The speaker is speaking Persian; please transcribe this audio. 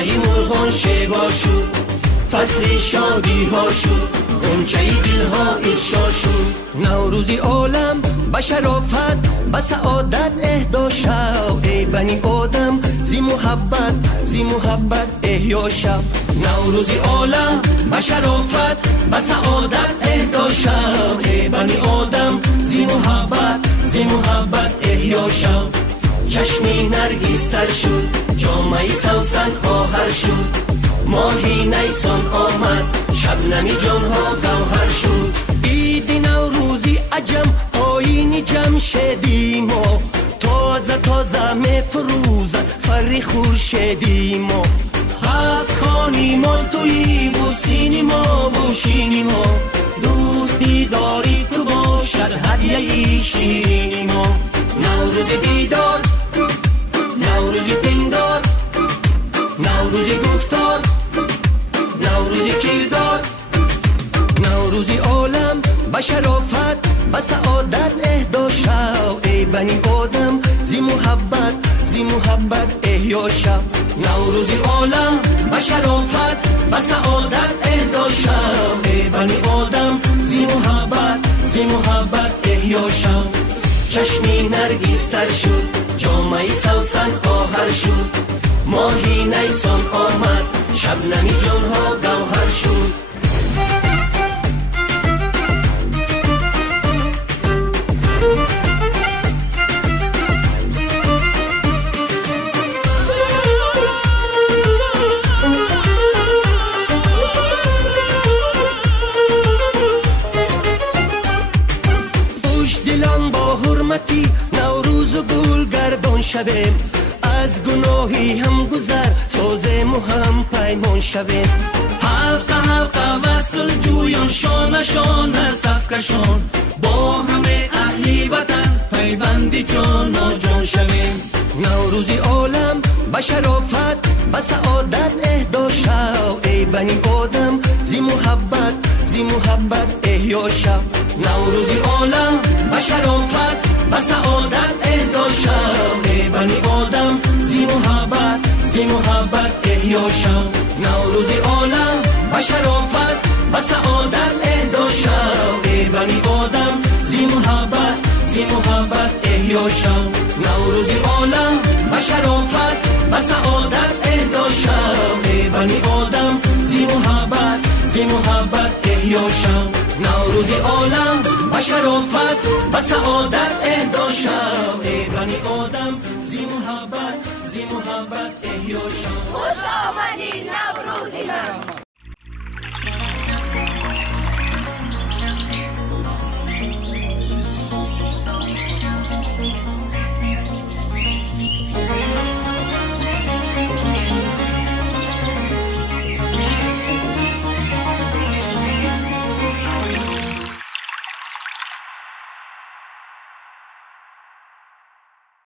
شیوه مرغان شیوا شد، فصل شادی ها شد، غنچه دل ها افشا شد. نوروزی عالم به شرافت به سعادت اهدا شد، ای بنی آدم زی محبت احیا شد. نوروزی عالم به شرافت به سعادت اهدا شد، ای بنی آدم زی محبت احیا شد. چشمی نرگس تر شد، جامعه سوسن آهر شد، ماهی نیسان آمد، شبنمی جانها گوهر شد. عید نوروزی عجم آیین جمشیدی ما، تازه میفروزد فر خورشیدی ما. حد خانی ما توی بوسینی ما بوشینی ما، دوستی داری تو باشد هدیه شیرینی ما. نوروز دیدار، نوروز پندار، نوروز گفتار، نوروز کردار. نوروزی عالم به شرافت به سعادت اهدا شد، ای بنی آدم زی محبت احیا شد. نوروزی عالم به شرافت به سعادت اهدا شد، ای بنی آدم زی محبت احیا شد. چشمی نرگس تر شد، جامعه سوسن آهر شد، ماهی نیسان آمد، شبنمی جانها گوهر شد. نوروز و گل گردان شویم، از گناهی هم گذر سازیم و هم پیمان شویم. حلقه وصل جویان شانه صف کشان، با همه اهلی وطن پیوندی جان جان شویم. نوروزی عالم به شرافت به سعادت اهدا شد، ای بنی آدم زی محبت احیا شد. نوروزی عالم به شرافت به سعادت اهدا شد، ای بنی آدم زی محبت احیا شد. نوروزی عالم به شرافت به سعادت اهدا شد، ای بنی آدم زی محبت احیا شد. نوروزی عالم به شرافت به سعادت اهدا شد، ای بنی آدم زی محبت احیا شد. نوروزی عالم به شرافت به سعادت اهدا شد، ای بنی آدم زی محبت احیا شد. خوش آمدی نوروزی من.